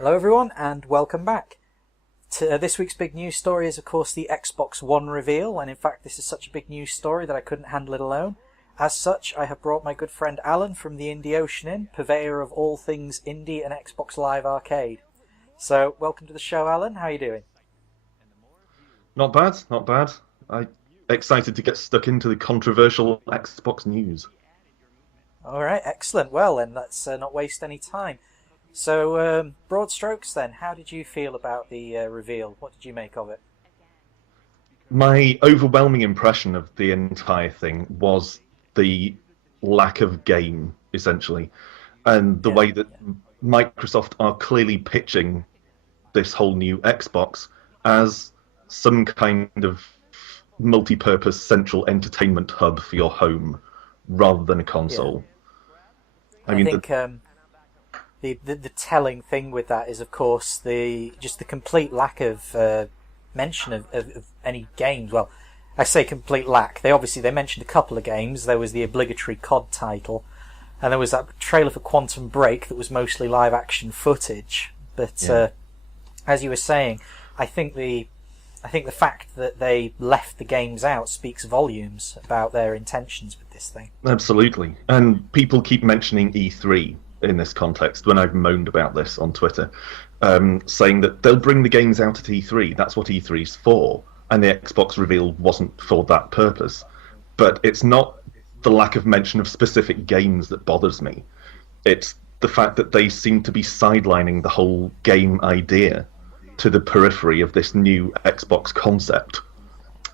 Hello everyone and welcome back. This week's big news story is of course the Xbox One reveal, and in fact this is such a big news story that I couldn't handle it alone. As such, I have brought my good friend Alan from the Indie Ocean in, purveyor of all things indie and Xbox Live Arcade. So, welcome to the show, Alan. How are you doing? Not bad, not bad. I'm excited to get stuck into the controversial Xbox news. Alright, excellent. Well then, let's not waste any time. So, broad strokes then, how did you feel about the reveal? What did you make of it? My overwhelming impression of the entire thing was the lack of game, essentially, and the way that Microsoft are clearly pitching this whole new Xbox as some kind of multi-purpose central entertainment hub for your home, rather than a console. Yeah. I think the telling thing with that is, of course, the complete lack of mention of any games. Well, I say complete lack. They mentioned a couple of games. There was the obligatory COD title, and there was that trailer for Quantum Break that was mostly live action footage. But as you were saying, I think the fact that they left the games out speaks volumes about their intentions with this thing. Absolutely. And people keep mentioning E3 in this context when I've moaned about this on Twitter, saying that they'll bring the games out at E3. That's what E3's for. And the Xbox reveal wasn't for that purpose. But it's not the lack of mention of specific games that bothers me. It's the fact that they seem to be sidelining the whole game idea to the periphery of this new Xbox concept.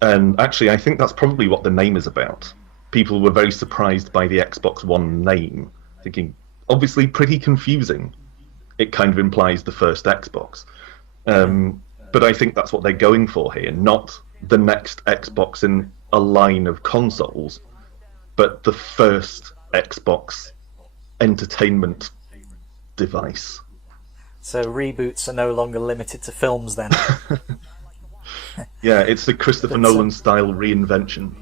And actually, I think that's probably what the name is about. People were very surprised by the Xbox One name, thinking, obviously pretty confusing. It kind of implies the first Xbox. But I think that's what they're going for here, not the next Xbox in a line of consoles, but the first Xbox entertainment device. So reboots are no longer limited to films then? Yeah, it's the Christopher Nolan-style reinvention.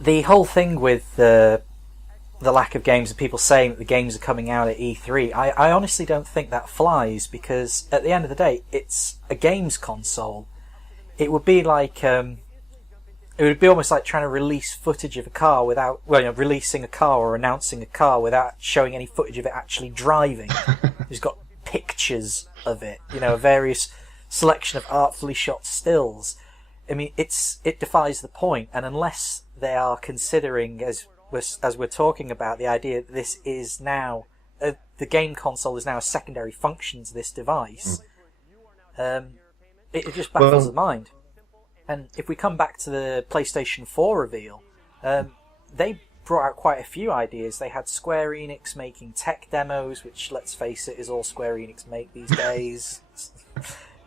The whole thing with the lack of games and people saying that the games are coming out at E3, I honestly don't think that flies, because at the end of the day, it's a games console. It would be like it would be almost like trying to release footage of a car without, releasing a car or announcing a car without showing any footage of it actually driving. It's got pictures of it, a various selection of artfully shot stills. I mean, it defies the point, and unless they are considering, as we're talking about, the idea that this is now the game console is now a secondary function to this device, it just baffles the mind. And if we come back to the PlayStation 4 reveal, they brought out quite a few ideas. They had Square Enix making tech demos, which, let's face it, is all Square Enix make these days.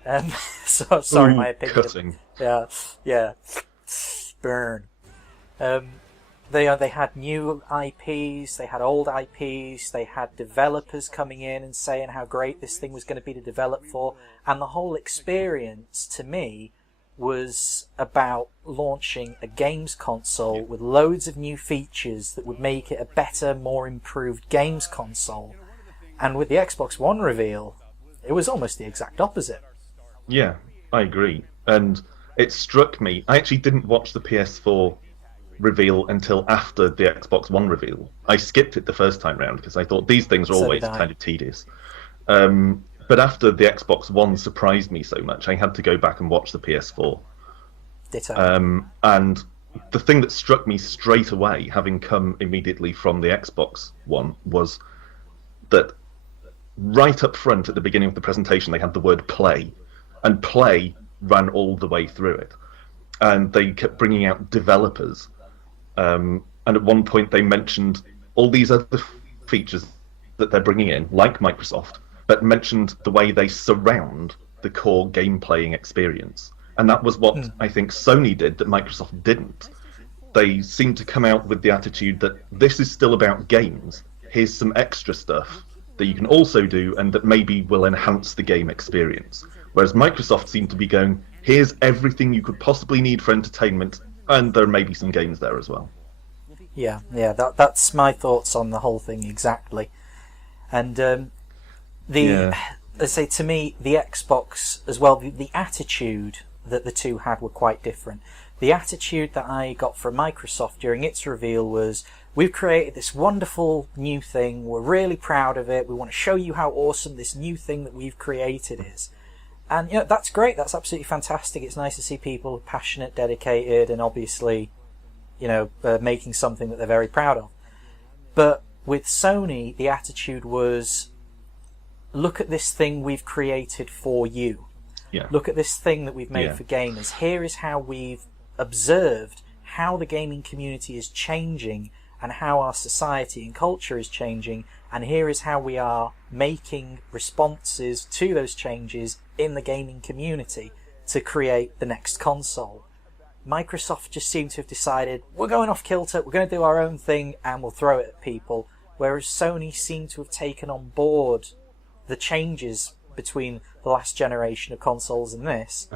Sorry, my opinion. Cutting. Yeah. Burn. They had new IPs, they had old IPs, they had developers coming in and saying how great this thing was going to be to develop for, and the whole experience, to me, was about launching a games console with loads of new features that would make it a better, more improved games console. And with the Xbox One reveal, it was almost the exact opposite. Yeah, I agree. And it struck me, I actually didn't watch the PS4 reveal until after the Xbox One reveal. I skipped it the first time round because I thought these things are always kind of tedious. But after the Xbox One surprised me so much, I had to go back and watch the PS4. Ditto. And the thing that struck me straight away, having come immediately from the Xbox One, was that right up front at the beginning of the presentation they had the word play, and play ran all the way through it. And they kept bringing out developers. And at one point they mentioned all these other features that they're bringing in, like Microsoft, but mentioned the way they surround the core game-playing experience. And that was what I think Sony did that Microsoft didn't. They seemed to come out with the attitude that this is still about games. Here's some extra stuff that you can also do and that maybe will enhance the game experience. Whereas Microsoft seemed to be going, here's everything you could possibly need for entertainment, and there may be some games there as well. Yeah, that's my thoughts on the whole thing exactly. And Yeah. let's say to me, the Xbox as well, the attitude that the two had were quite different. The attitude that I got from Microsoft during its reveal was, we've created this wonderful new thing, we're really proud of it, we want to show you how awesome this new thing that we've created is. And that's great, that's absolutely fantastic. It's nice to see people passionate, dedicated, and obviously, making something that they're very proud of. But with Sony, the attitude was, look at this thing we've created for you. Yeah. Look at this thing that we've made for gamers. Here is how we've observed how the gaming community is changing and how our society and culture is changing, and here is how we are making responses to those changes in the gaming community to create the next console. Microsoft just seemed to have decided, we're going off kilter, we're going to do our own thing, and we'll throw it at people, whereas Sony seemed to have taken on board the changes between the last generation of consoles and this,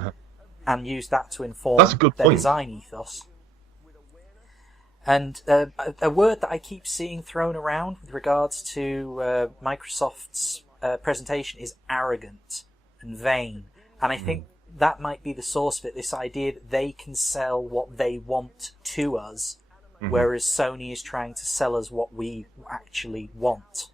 and used that to inform their design ethos. And a word that I keep seeing thrown around with regards to Microsoft's presentation is arrogant and vain. And I think that might be the source of it, this idea that they can sell what they want to us, whereas Sony is trying to sell us what we actually want.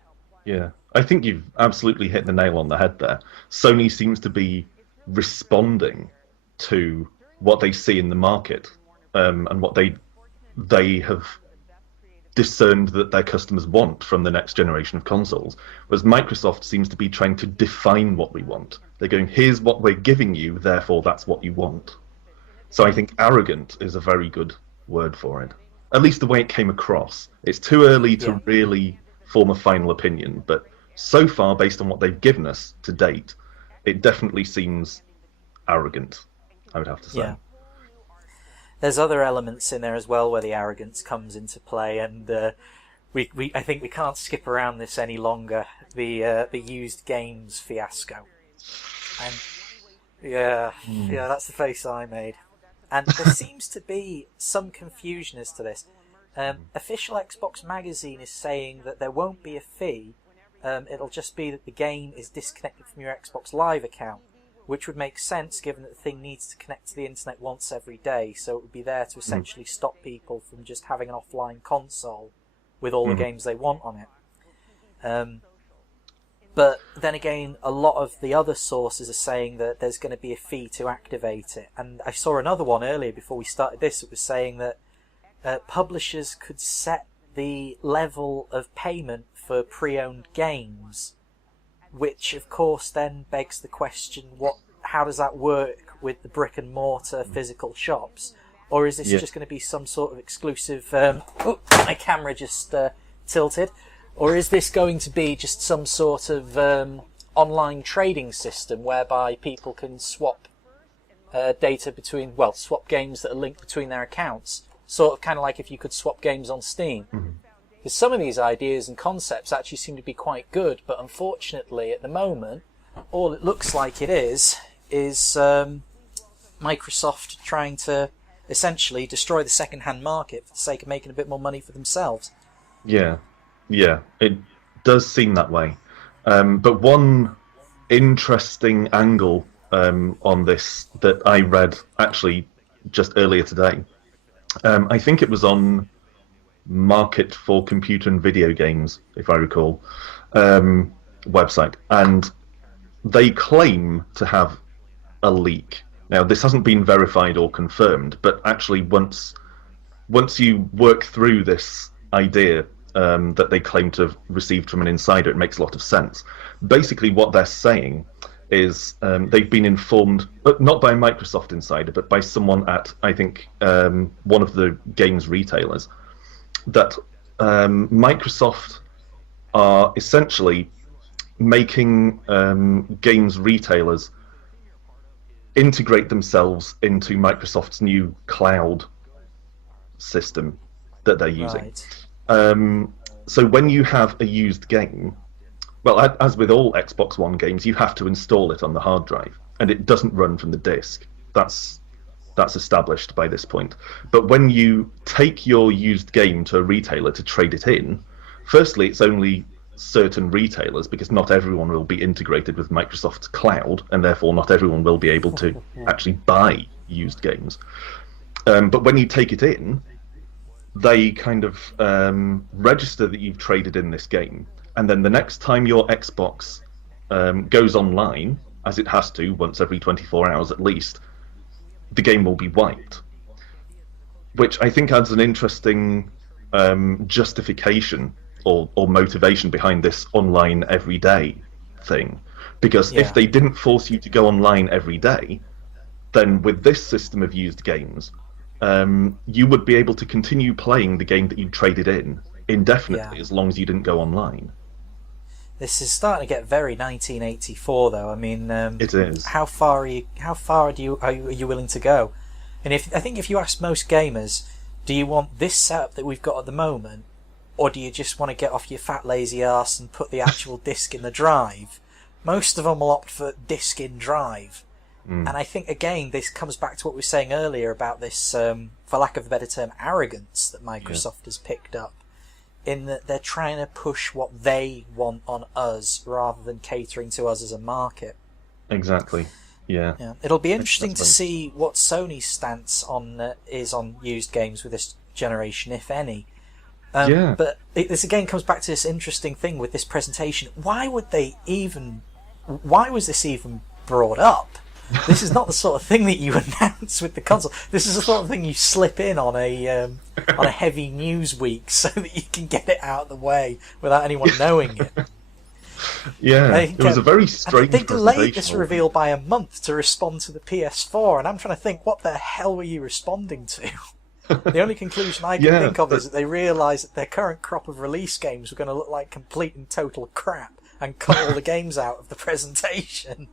Yeah, I think you've absolutely hit the nail on the head there. Sony seems to be responding to what they see in the market, and what they have discerned that their customers want from the next generation of consoles, whereas Microsoft seems to be trying to define what we want. They're going, here's what we're giving you, therefore that's what you want. So I think arrogant is a very good word for it. At least the way it came across. It's too early to really form a final opinion, but so far, based on what they've given us to date, it definitely seems arrogant, I would have to say. Yeah. There's other elements in there as well where the arrogance comes into play, and I think we can't skip around this any longer. The used games fiasco, and that's the face I made. And there seems to be some confusion as to this. Official Xbox Magazine is saying that there won't be a fee. It'll just be that the game is disconnected from your Xbox Live account, which would make sense given that the thing needs to connect to the internet once every day, so it would be there to essentially stop people from just having an offline console with all the games they want on it. But then again, a lot of the other sources are saying that there's going to be a fee to activate it. And I saw another one earlier before we started this, it was saying that publishers could set the level of payment for pre-owned games, which of course then begs the question, how does that work with the brick and mortar physical shops? Or is this just going to be some sort of exclusive my camera just tilted, or is this going to be just some sort of online trading system whereby people can swap data between, swap games that are linked between their accounts, sort of kind of like if you could swap games on Steam? Because some of these ideas and concepts actually seem to be quite good, but unfortunately at the moment all it looks like it is Microsoft trying to essentially destroy the second-hand market for the sake of making a bit more money for themselves. Yeah, it does seem that way. But one interesting angle on this that I read actually just earlier today, I think it was on Market for Computer and Video Games, if I recall, website, and they claim to have a leak. Now, this hasn't been verified or confirmed, but actually once you work through this idea that they claim to have received from an insider, it makes a lot of sense. Basically, what they're saying is they've been informed, not by a Microsoft insider, but by someone at, I think, one of the games retailers, that Microsoft are essentially making games retailers integrate themselves into Microsoft's new cloud system that they're using. Right. So when you have a used game, well, as with all Xbox One games, you have to install it on the hard drive, and it doesn't run from the disk. That's established by this point. But when you take your used game to a retailer to trade it in, firstly, it's only certain retailers, because not everyone will be integrated with Microsoft's cloud, and therefore not everyone will be able to actually buy used games. But when you take it in, they kind of register that you've traded in this game, and then the next time your Xbox goes online, as it has to once every 24 hours at least, the game will be wiped. Which I think adds an interesting justification or motivation behind this online everyday thing. Because if they didn't force you to go online every day, then with this system of used games, you would be able to continue playing the game that you traded in indefinitely as long as you didn't go online. This is starting to get very 1984, though. I mean, it is. How far are you willing to go? And I think if you ask most gamers, do you want this setup that we've got at the moment, or do you just want to get off your fat lazy arse and put the actual disc in the drive? Most of them will opt for disc in drive. And I think, again, this comes back to what we were saying earlier about this, for lack of a better term, arrogance that Microsoft has picked up, in that they're trying to push what they want on us rather than catering to us as a market. Exactly. Yeah. It'll be interesting to see what Sony's stance is on used games with this generation, if any. But this again comes back to this interesting thing with this presentation. Why was this even brought up? This is not the sort of thing that you announce with the console. This is the sort of thing you slip in on a heavy news week so that you can get it out of the way without anyone knowing it. It was a very strange They delayed this reveal by a month to respond to the PS4, and I'm trying to think, what the hell were you responding to? The only conclusion I can think of is that they realised that their current crop of release games were going to look like complete and total crap and cut all the games out of the presentation.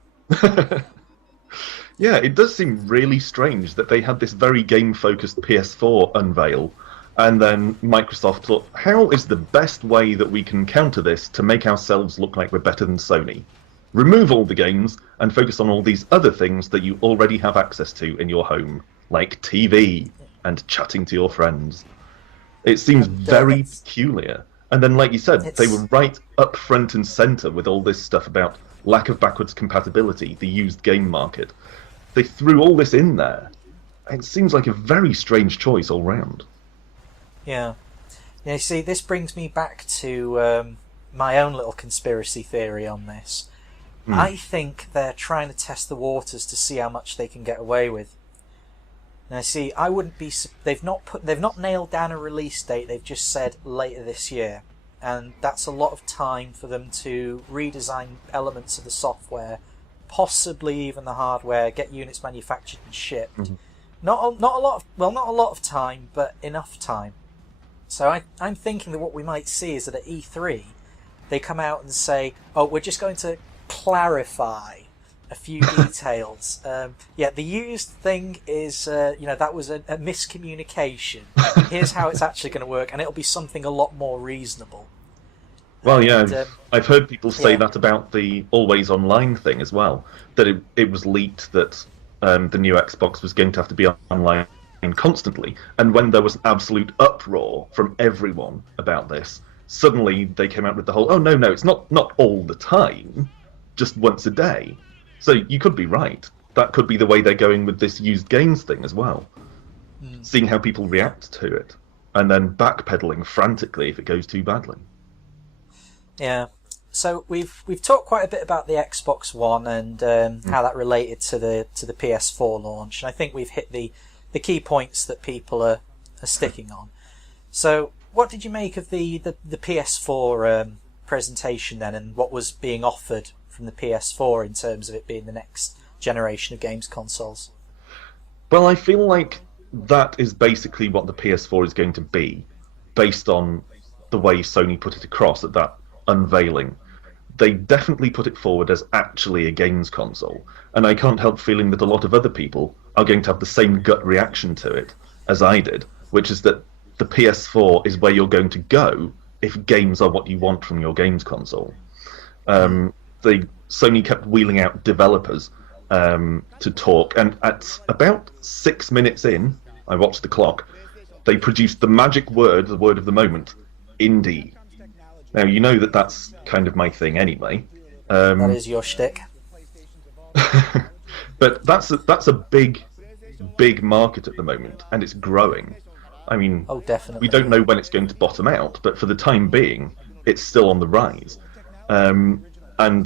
Yeah, it does seem really strange that they had this very game-focused PS4 unveil, and then Microsoft thought, how is the best way that we can counter this to make ourselves look like we're better than Sony? Remove all the games and focus on all these other things that you already have access to in your home, like TV and chatting to your friends. It seems very peculiar. And then, like you said, they were right up front and centre with all this stuff about lack of backwards compatibility, the used game market. They threw all this in there. It seems like a very strange choice all round. Yeah, see, this brings me back to my own little conspiracy theory on this. I think they're trying to test the waters to see how much they can get away with. Now, see, I wouldn't be. They've not nailed down a release date. They've just said later this year, and that's a lot of time for them to redesign elements of the software, possibly even the hardware, get units manufactured and shipped. Not a lot of time, but enough time. So I'm thinking that what we might see is that at E3, they come out and say, "Oh, we're just going to clarify a few details. The used thing is, that was a miscommunication. Here's how it's actually going to work, and it'll be something a lot more reasonable." Well, I've heard people say that about the always online thing as well, that it was leaked that the new Xbox was going to have to be online constantly, and when there was an absolute uproar from everyone about this, suddenly they came out with the whole, oh no, it's not all the time, just once a day. So you could be right. That could be the way they're going with this used games thing as well. Seeing how people react to it, and then backpedaling frantically if it goes too badly. Yeah. So we've talked quite a bit about the Xbox One and how that related to the PS4 launch, and I think we've hit the key points that people are sticking on. So what did you make of the PS4 presentation then, and what was being offered from the PS4 in terms of it being the next generation of games consoles? Well, I feel like that is basically what the PS4 is going to be, based on the way Sony put it across at that unveiling. They definitely put it forward as actually a games console, and I can't help feeling that a lot of other people are going to have the same gut reaction to it as I did, which is that the PS4 is where you're going to go if games are what you want from your games console. Sony kept wheeling out developers to talk, and at about 6 minutes in, I watched the clock, they produced the magic word, the word of the moment, indie. Now, you know that that's kind of my thing anyway. That is your shtick. But that's a big market at the moment, and it's growing. I mean, Oh, definitely. we don't know when it's going to bottom out, but for the time being, it's still on the rise. And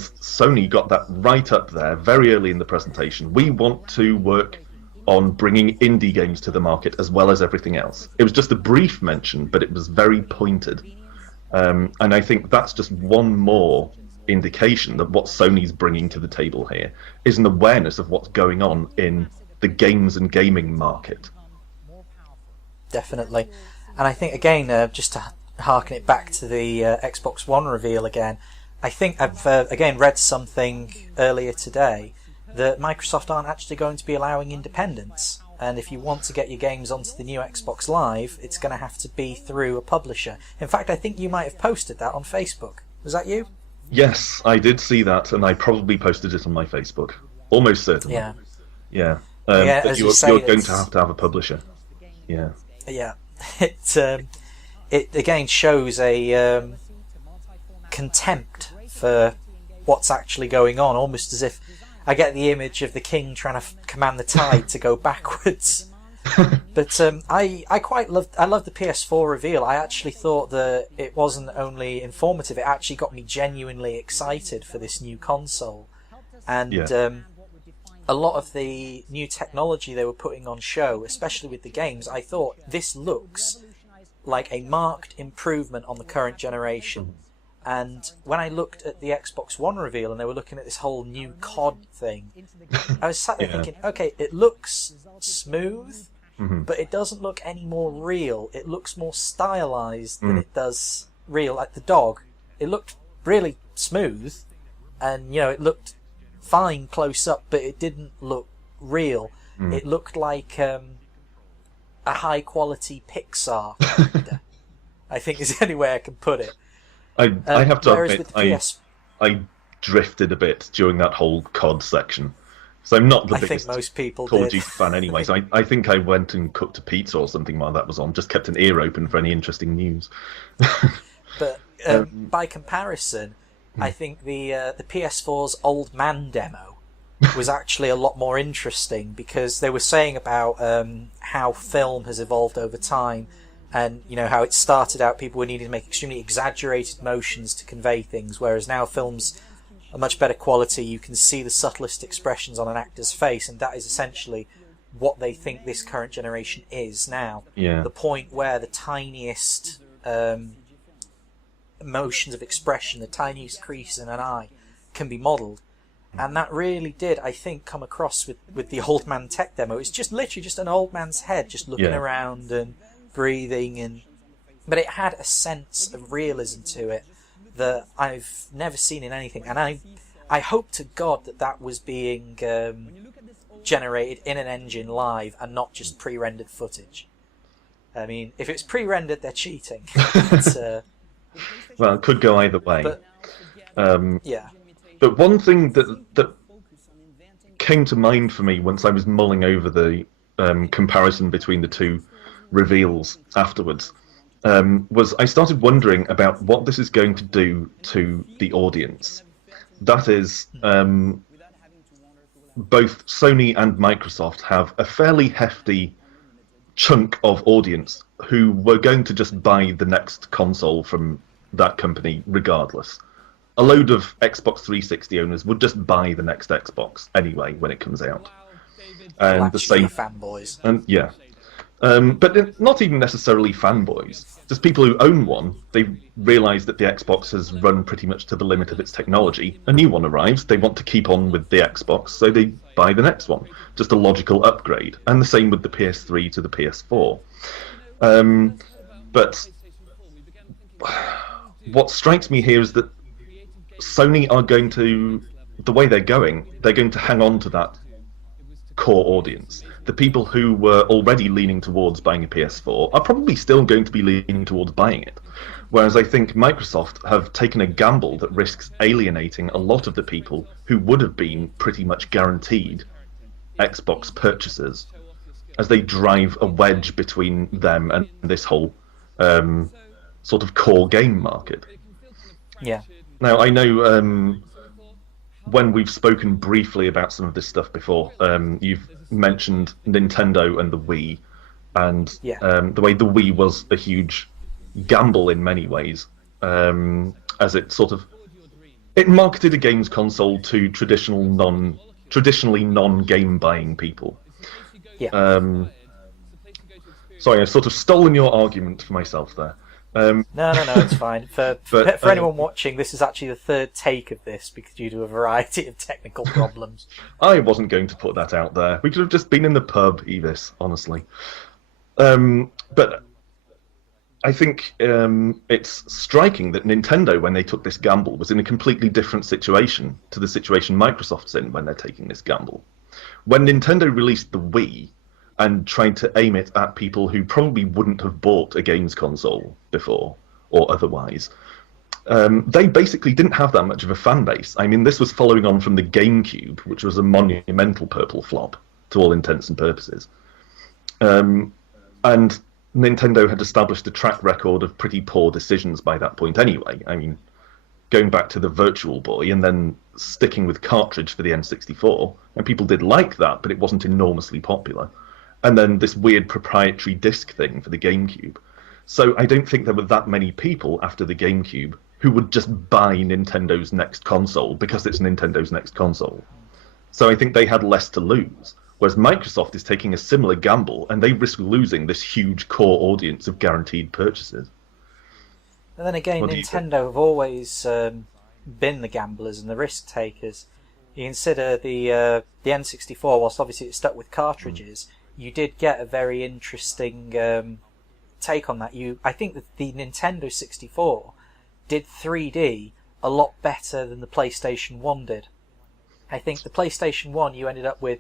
Sony got that right up there very early in the presentation. We want to work on bringing indie games to the market as well as everything else. It was just a brief mention, but it was very pointed. And I think that's just one more indication that what Sony's bringing to the table here is an awareness of what's going on in the games and gaming market. Definitely. And I think, again, just to harken it back to the Xbox One reveal again, I think I've, again, read something earlier today that Microsoft aren't actually going to be allowing independence. And if you want to get your games onto the new Xbox Live, it's going to have to be through a publisher. In fact, I think you might have posted that on Facebook. Was that you? Yes, I did see that, and I probably posted it on my Facebook. Almost certainly. Yeah. Yeah. Yeah, but as you're you say, going to have a publisher. Yeah. Yeah. It again shows a contempt for what's actually going on, almost as if I get the image of the king trying to command the tide to go backwards. But I loved the PS4 reveal. I actually thought that it wasn't only informative, it actually got me genuinely excited for this new console. And a lot of the new technology they were putting on show, especially with the games, I thought this looks like a marked improvement on the current generation. And when I looked at the Xbox One reveal and they were looking at this whole new COD thing, I was sat there thinking, okay, it looks smooth, but it doesn't look any more real. It looks more stylized than it does real. Like the dog, it looked really smooth, and it looked fine close up, but it didn't look real. It looked like a high quality Pixar character, I think is the only way I can put it. I have to admit, PS... I drifted a bit during that whole COD section. So I'm not the biggest most people Call of Duty fan anyway, so I think I went and cooked a pizza or something while that was on, just kept an ear open for any interesting news. But by comparison, I think the PS4's Old Man demo was actually a lot more interesting, because they were saying about how film has evolved over time, and how it started out people were needing to make extremely exaggerated motions to convey things, whereas now films are much better quality. You can see the subtlest expressions on an actor's face, and that is essentially what they think this current generation is now. Yeah. The point where the tiniest motions of expression, the tiniest crease in an eye, can be modelled. And that really did, I think, come across with the Old Man tech demo. It's just literally just an old man's head just looking around and breathing, but it had a sense of realism to it that I've never seen in anything. And I hope to God that was being generated in an engine live and not just pre-rendered footage. I mean, if it's pre-rendered, they're cheating. Well, it could go either way. But, yeah. But one thing that came to mind for me once I was mulling over the comparison between the two reveals afterwards was I started wondering about what this is going to do to the audience. That is, both Sony and Microsoft have a fairly hefty chunk of audience who were going to just buy the next console from that company regardless. A load of Xbox 360 owners would just buy the next Xbox anyway when it comes out. And the same fanboys. And yeah. But not even necessarily fanboys. Just people who own one, they realise that the Xbox has run pretty much to the limit of its technology. A new one arrives, they want to keep on with the Xbox, so they buy the next one. Just a logical upgrade. And the same with the PS3 to the PS4. But what strikes me here is that Sony are going to, the way they're going to hang on to that core audience. The people who were already leaning towards buying a PS4 are probably still going to be leaning towards buying it. Whereas I think Microsoft have taken a gamble that risks alienating a lot of the people who would have been pretty much guaranteed Xbox purchases, as they drive a wedge between them and this whole sort of core game market. Yeah. Now, I know when we've spoken briefly about some of this stuff before, you've mentioned Nintendo and the Wii, and Yeah. the way the Wii was a huge gamble in many ways, as it sort of it marketed a games console to traditionally non-game buying people. Yeah. Sorry, I've sort of stolen your argument for myself there. No, it's fine. For But anyone watching, this is actually the third take of this because due to a variety of technical problems. I wasn't going to put that out there. We could have just been in the pub, Evis, honestly. But I think it's striking that Nintendo, when they took this gamble, was in a completely different situation to the situation Microsoft's in when they're taking this gamble. When Nintendo released the Wii and tried to aim it at people who probably wouldn't have bought a games console before or otherwise, they basically didn't have that much of a fan base. I mean, this was following on from the GameCube, which was a monumental purple flop to all intents and purposes. And Nintendo had established a track record of pretty poor decisions by that point anyway. I mean, going back to the Virtual Boy and then sticking with cartridge for the N64, and people did like that, but it wasn't enormously popular. And then this weird proprietary disc thing for the GameCube. So I don't think there were that many people after the GameCube who would just buy Nintendo's next console because it's Nintendo's next console. So I think they had less to lose. Whereas Microsoft is taking a similar gamble, and they risk losing this huge core audience of guaranteed purchases. And then again, Nintendo have always been the gamblers and the risk takers. You consider the N64, whilst obviously it's stuck with cartridges, you did get a very interesting take on that. I think that the Nintendo 64 did 3D a lot better than the PlayStation 1 did. I think the PlayStation 1 you ended up with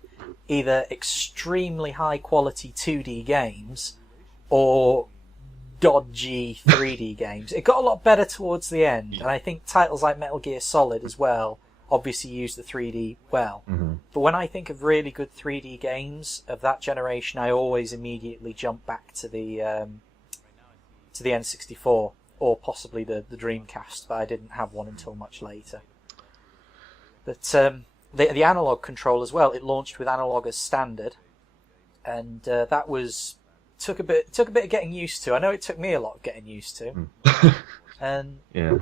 either extremely high quality 2D games or dodgy 3D games. It got a lot better towards the end, and I think titles like Metal Gear Solid as well obviously use the 3D well. Mm-hmm. But when I think of really good 3D games of that generation, I always immediately jump back to the N64 or possibly the Dreamcast, but I didn't have one until much later. But the analog control as well, it launched with analog as standard, and that took a bit of getting used to. I know it took me a lot of getting used to. And yeah.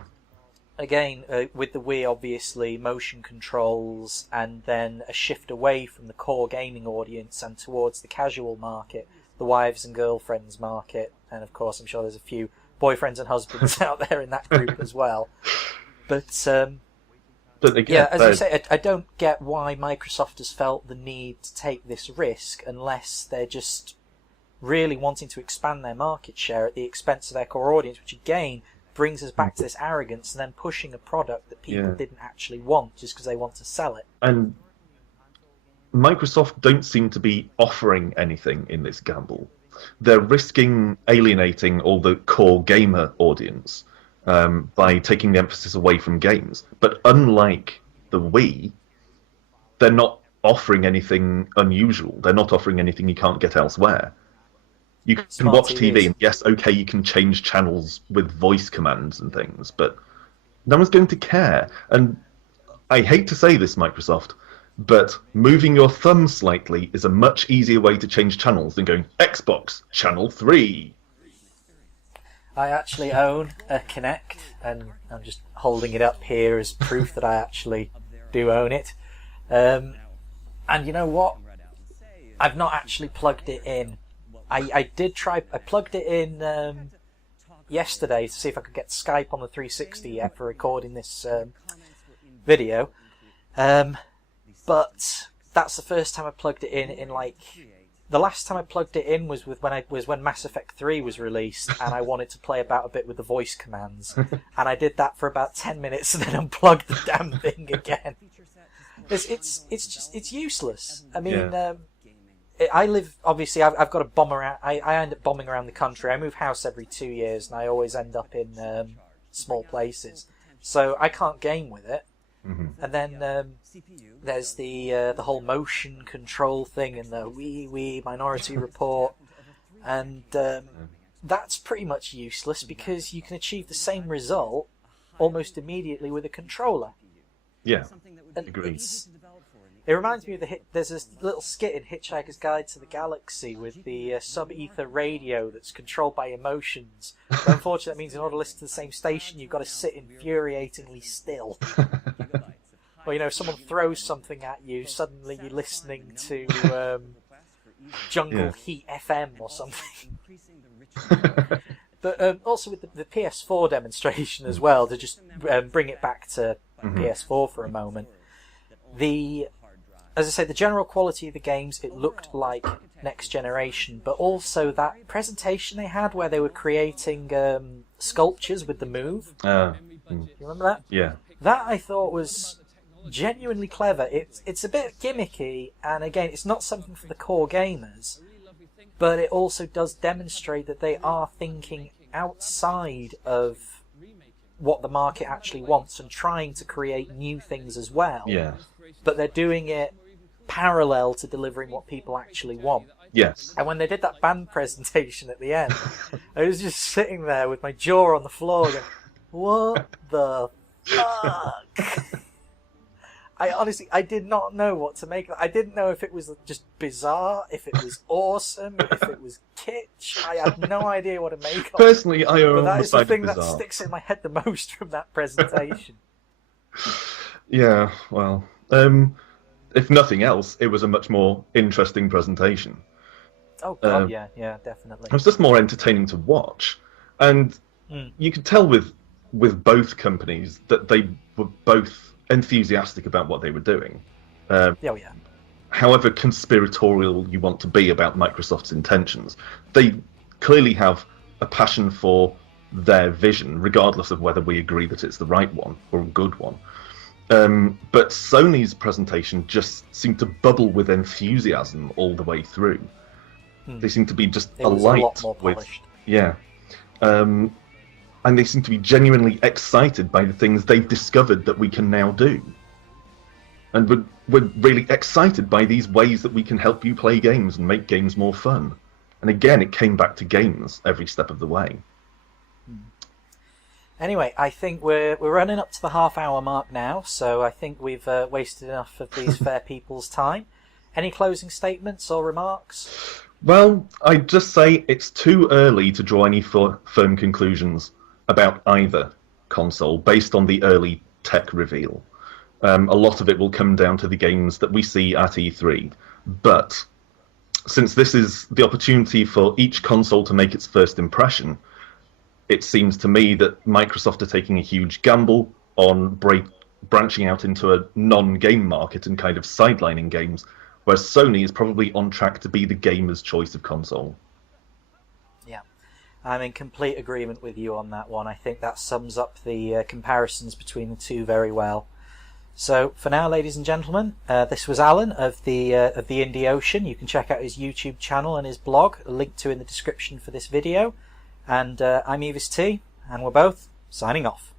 Again, with the Wii, obviously, motion controls, and then a shift away from the core gaming audience and towards the casual market, the wives and girlfriends market, and of course, I'm sure there's a few boyfriends and husbands out there in that group as well. But again, yeah, as you say, I don't get why Microsoft has felt the need to take this risk unless they're just really wanting to expand their market share at the expense of their core audience, which again brings us back to this arrogance and then pushing a product that people didn't actually want just because they want to sell it. And Microsoft don't seem to be offering anything in this gamble. They're risking alienating all the core gamer audience by taking the emphasis away from games. But unlike the Wii, they're not offering anything unusual. They're not offering anything you can't get elsewhere. You can watch TV, and yes, okay, you can change channels with voice commands and things, but no one's going to care. And I hate to say this, Microsoft, but moving your thumb slightly is a much easier way to change channels than going Xbox Channel 3. I actually own a Kinect, and I'm just holding it up here as proof that I actually do own it. And you know what? I've not actually plugged it in. I plugged it in yesterday to see if I could get Skype on the 360 yet for recording this video. But that's the first time I plugged it in like... The last time I plugged it in was when Mass Effect 3 was released, and I wanted to play about a bit with the voice commands. And I did that for about 10 minutes and then unplugged the damn thing again. It's useless. I mean... I live, obviously, I've got to bomb around. I end up bombing around the country. I move house every 2 years, and I always end up in small places. So I can't game with it. Mm-hmm. And then there's the whole motion control thing and the wee Minority Report. And that's pretty much useless because you can achieve the same result almost immediately with a controller. Yeah, And agreed. It reminds me of there's this little skit in Hitchhiker's Guide to the Galaxy with the sub-ether radio that's controlled by emotions. But unfortunately, that means in order to listen to the same station, you've got to sit infuriatingly still. Or, if someone throws something at you, suddenly you're listening to Jungle Heat FM or something. But also with the PS4 demonstration as well, to just bring it back to PS4 for a moment. As I say, the general quality of the games, it looked like next generation, but also that presentation they had where they were creating sculptures with the Move. You remember that? Yeah. That I thought was genuinely clever. It's a bit gimmicky, and again, it's not something for the core gamers, but it also does demonstrate that they are thinking outside of what the market actually wants and trying to create new things as well. Yeah. But they're doing it parallel to delivering what people actually want. Yes. And when they did that band presentation at the end, I was just sitting there with my jaw on the floor going, what the fuck? I did not know what to make of it. I didn't know if it was just bizarre, if it was awesome, if it was kitsch. I had no idea what to make of it. Personally, I But that is the thing bizarre. that sticks in my head the most from that presentation. Yeah, well, if nothing else, it was a much more interesting presentation. Oh, God, yeah, definitely. It was just more entertaining to watch. And you could tell with both companies that they were both enthusiastic about what they were doing. Yeah. However conspiratorial you want to be about Microsoft's intentions, they clearly have a passion for their vision, regardless of whether we agree that it's the right one or a good one. But Sony's presentation just seemed to bubble with enthusiasm all the way through. They seem to be just alight a lot more with, polished. and they seem to be genuinely excited by the things they've discovered that we can now do. And we're really excited by these ways that we can help you play games and make games more fun. And again, it came back to games every step of the way. Anyway, I think we're running up to the half-hour mark now, so I think we've wasted enough of these fair people's time. Any closing statements or remarks? Well, I'd just say it's too early to draw any firm conclusions about either console based on the early tech reveal. A lot of it will come down to the games that we see at E3. But since this is the opportunity for each console to make its first impression, it seems to me that Microsoft are taking a huge gamble on branching out into a non-game market and kind of sidelining games, whereas Sony is probably on track to be the gamer's choice of console. Yeah, I'm in complete agreement with you on that one. I think that sums up the comparisons between the two very well. So for now, ladies and gentlemen, this was Alan of the Indie Ocean. You can check out his YouTube channel and his blog, linked to in the description for this video. And I'm Evis T, and we're both signing off.